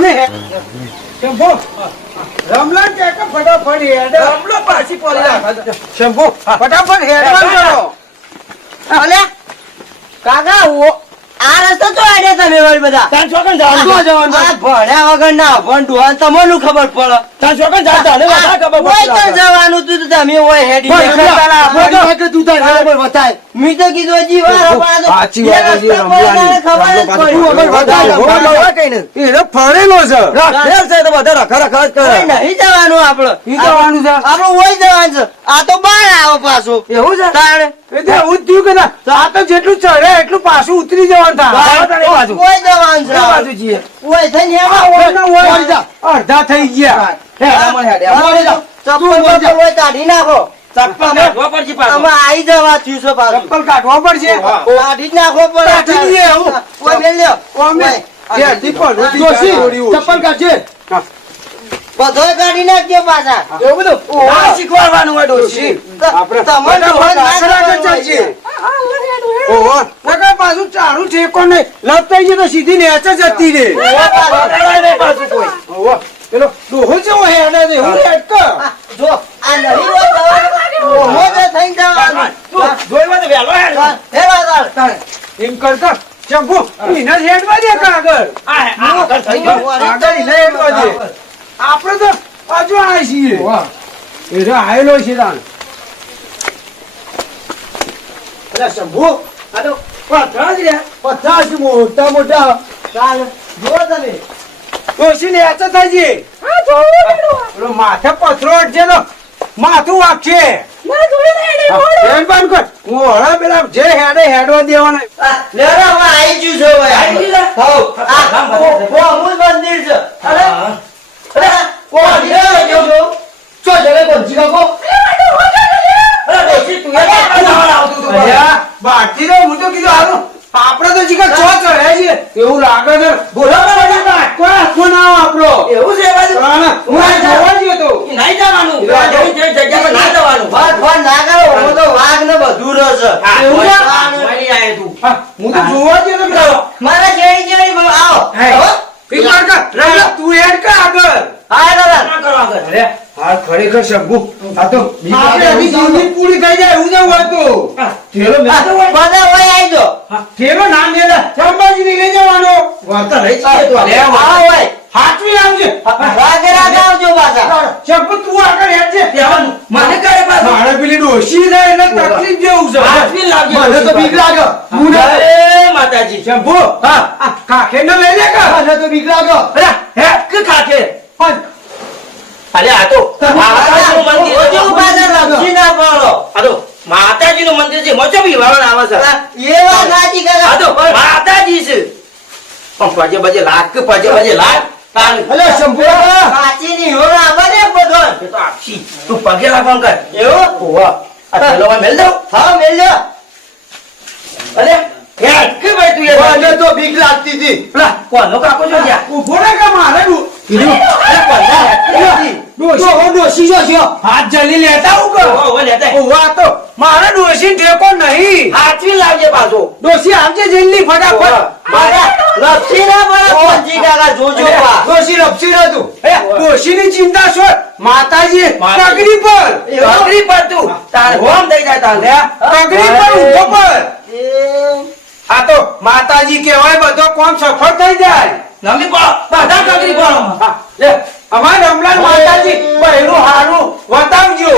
તમે શંભુ રમલાન કે ફટાફટ હેડ રમલો પાછી પડી રાખો શંભુ ફટાફટ હેડવાન કરો. અલે કાકા આ રસ્તો તો આડે તમે વળી બધા તાન છોકન જવાનું આ ભણ્યા વગર ના ભણ ડોહાન તમને ખબર પડે તાન છોકન જાતા ને બધા ખબર ઓય તો જવાનું તું તો તમે ઓય હેડી તું તાર ખબર બતાય મી તો કીધું હજી વાર સાચી વાત છે, રમલાની. એને ફરેલો છે ફેર છે તો બધા રખા રખા જ કરે નહીં જવાનું આપડે ઈ જવાનું છે આપડે ઓય જવાનું છે આ તો બાર આવે પાછો એવું છે તાણે એટલે એવું જ થયું કે ના આ તો જેટલું ચડે એટલું પાછું ઉતરી જવાનું થાય. ઓય જવાનું છે બાજુ જઈએ ઓય થઈને આ ઓયના ઓય અડધા થઈ ગયા. ચપ્પલ ઓય કાઢી નાખો ચપ્પલ નાખવા પડશે પાછો આમાં આઈ જવા થયું છે પાછું ચપ્પલ કાઢવા પડશે. કાઢી જ નાખો પડે કાઢી દઈએ એવું. ઓય મેલ લ્યો ઓમે જેથી પણ ડોશી, ચપ્પલ કાઢજે બધોય કાઢી નાખજો પાછા એવું બધું આ શીખવાડવાનું હોય ડોશી આપણે તમને આગળ આગળ ચાલશે. ઓહો નકર પાછું ચારું ઠેકો નહીં લપ થઈ ગયું તો સીધી નેચે જતી રે. પાછું કોઈ ઓહો પેલો ડોહો જેવો હેડે છે હું હેડ કર. જો આ નહીં હોય જવાનું મોજે થઈને જવાનું જોઈવા તો વેલો હેડ હે બાદલ એમ કર કર શંભુ એને જ હેડવા દે કે આગળ આગળ થઈ ગયો આગળ એને હેડવા દે. આપણે તો હજુ આય છીએ એ તો આયેલો છે તાણ. અરે શંભુ આ તો પથરા જ રહ્યા પચાસ મોટા મોટા ચાલ જો તમે ડોશી નેચે થઈ જઈએ. પેલો માથે પથરો અડશે તો માથું વાગશે. હેડ બંધ કર. હું હળા પેલા જે હેડે હેડવા દેવાના. લેરો હવે આઈ ગયું છે ભાઈ આઈ ગયું છે? હઉ આ કોમુલ મંદિર છે અરે અરે કોણ જો ચો જલે કોણ જીગો અરે ડોશી તું એ કાઢવા આવતું તું અલ્યા, બાકી તો હું તો કીધું હારું આપણે તો જીગર ચો ચડે છે એવું લાગે છે. બોલો કોઈ હાથો ના આવે આપણો. એવું છે એ બાજુ હું આ જવા ગયો તો. નહીં જવાનું જેવી જગ્યા પર ના જવાનું વાત ફોન ના કરો હું તો વાઘ ને બધું રસ એવું છે? મળી આય તું હા, હું તો જોવા ગયો તો પેલો. મારા જેડી જેડી આવો હે. ઈ કર કર. રમલા, તું હેડ કર આગળ. હા દાદા ના કરો આગળ અરે હા ખરેખર શંભુ આ તો આપણે હજી જિંદગી પૂરી થઈ જાય એવું ન હોતું. થેલો મેં બધા હોય આઈ જો થેલો ના મેલા સંભાજી લઈ જવાનો. વાર્તા લઈ જઈએ તું લે, આપણે. આવો હોય હાથવી આવજે. રાગે રાગે આવજો પાછા શંભુ તું આગળ હેડ છે. કહેવાનું. મને કરે પાછું મારે પેલી ડોશી છે એટલે તકલીફ જેવું છે. હાથવી લાગે. મને તો બીક લાગે. હું ના- જય માતાજી શંભુ હા આ કાખે ન લઈ લે કે મને તો બીક લાગે. અરે હે કે ખાખે પણ અરે આ તો માતાજીનું મંદિર છે. ઓજો પાછા લપસી ના પડો આ તો માતાજીનું મંદિર છે મચો બી વાવણ આવે છે એ વાત સાચી આ તો કાકા માતાજી છે પણ પજે પજે લાખ કે પજે પજે લાખ તાન અલે શંભુ કાચી ની હોર આવે ને બધો એ તો આપશી તું પગે લાગવાનું કર એવું ઓવા આ ચલો માં મેલ દઉં હા મેલ્યો અરે હે કે ભાઈ તું એ મને તો બીક લાગતી હતી. પેલા કોનો કાકો છો ત્યાં ઉભો રે કે મારે ડોશી જો છે હાથ જલી લેતા હું કે ઓ લેતા ઓવા તો મારે ડોશી ઠેકો નહીં. હાથવી લાવજે પાછો ડોશી આવજે જલ્દી ફટાફટ. લપસી ના પડે પંજી કાકા જોજો પા ડોશી લપસી રહ્યો તું. એ ડોશીની ચિંતા છોડ. માતાજી માતાજી. પગડી પર પગડી પર તું તાર હોમ થઈ જાય તાર પગડી પર ઊભો પર. એ આ તો માતાજી કહેવાય બધો કોમ સફળ થઈ જાય. નમી પડો બધા પગડી પડો હા, લે અમાર રમલાલ માતાજી બહેરું હારું બતાવજો.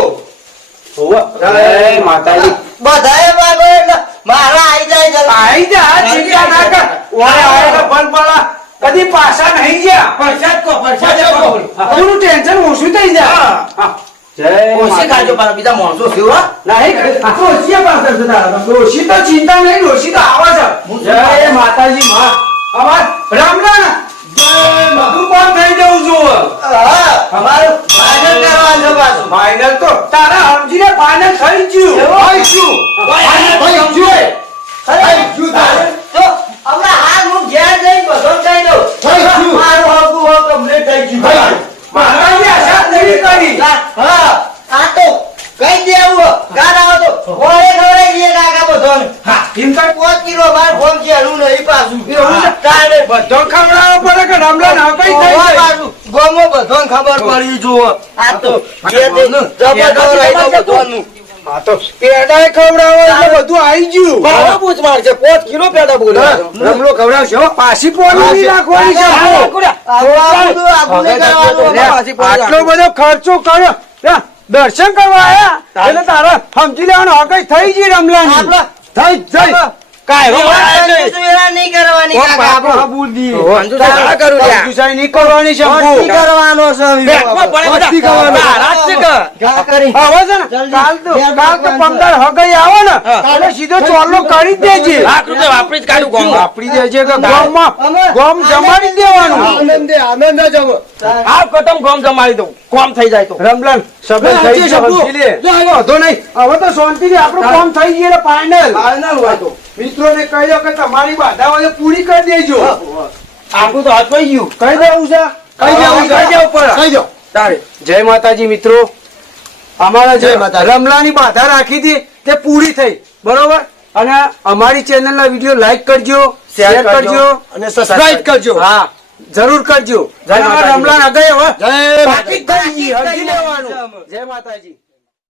જય માતાજી. બધાએ માગો એટલે મારા આઈ જાય જલ્દી આઈ જા ચિંતા ના કર. ઓરે આરે બન પડા કદી પાછા નહીં ગયા. પ્રસાદ કો પ્રસાદ કો પૂરું ટેન્શન ઓછું થઈ જાય. હા. જય ઓછી ખાજો પણ બીજા માણસો છે હો નહીં ડોશી પાસે છે તારા. ડોશી તો ચિંતા નહીં ડોશી તો આવે છે. જય માતાજી માં અમાર રમલાલ જય મધુ કોણ થઈ જવું છું. હા અમારું ફાઇનલ કરવાનું છે પાછું ફાઇનલ તો તારા સમજીને ફાઇનલ થઈ ગયું. થઈ ગયું. થઈ ગયું. અરે તો હમણાં હાલ હું ઘેર જઈને બધો કહી દઉં થઈ ગયું. મારું હકું હો કમ્પ્લીટ થઈ ગયું માતાજી આશા નહીં કરી. હા આ તો કઈ દેવું ગાર આવો તો ઓળે ખવડે જઈએ કાકા બધાને હા એમ તો 5 કિલો બાર ફોન છે હલું નહીં પાછું એવું છે? તારે બધો ખવડાવવો પડે કે રમલાલ હવે કઈ થઈ ઓવા ગઈ. બાજુ ગોમો બધાને ખબર પડી જુઓ આ તો ઘેરથી જબરદસ્ત રહી તો બધાનું. આ તો પેડાય ખવડાવો એટલે બધું આવી ગયું. ભાવ પૂછ મારશે 5 કિલો પેડા બોલ્યા રમલો ખવડાવશે હો. પાછી પોણી નહીં રાખવાની છે આપણું. આગુ નહીં કરવાનું. આટલો બધો ખર્ચો કર્યો લ્યા, દર્શન કરવા આયા એટલે તારા સમજી લેવાનું હકઈ થઈ ગઈ રમલાની. આપણા- થઈ જઈ કાંઈ હો. કંજૂસી નહીં કરવાની કાકા આપણે આપણો. બુદ્ધિ. ના કરું લ્યા. કંજૂસાઈ નહીં કરવાની છે મસ્તી શંભુ. કરવાનો છે મસ્તી કરવાનો. ઘા કરી. હવે છે ને જલ્દી. કાલ તો ઘેર કાલ તો બાંધવાનું. 15 હગઈ આવે ને એટલે સીધો ચોલ્લો કરી જ દેજે. વાપરી જ કાઢું ગોમ. વાપરી દેજે કે ગોમમાં ગોમ જમાડી દેવાનું. આવ કટમ ગોમ જમાડી દઉં કોમ થઈ જાય તો રમલાન સબે થઈ ગયો સમજી લે. વાંધો નહીં. હવે તો શાંતિથી આપણું કામ થઈ ગયું એટલે ફાઇનલ. ફાઇનલ હોય તો. મિત્રોને કહી દો કે તમારી બાધાઓ એ પૂરી કરી દેજો. આપણું તો હાથ પડી ગયું કહી દેવું છે. કહી દેવું છે. કહી દેવું પડે. કહી દો. તારે જય માતાજી મિત્રો. અમારા જે જય માતાજી. રમલાની બાધા રાખી હતી તે પૂરી થઈ બરોબર. અને અમારી ચેનલના વિડીયો લાઈક કરજો, શેર કરજો અને સબસ્ક્રાઇબ કરજો. હા જરૂર કરજો. જય અને અમારા માતાજી. રમલાન અગાઈ હવે જય બાકી જ થઈ ગઈ. હરજી લેવાનું. જય માતાજી.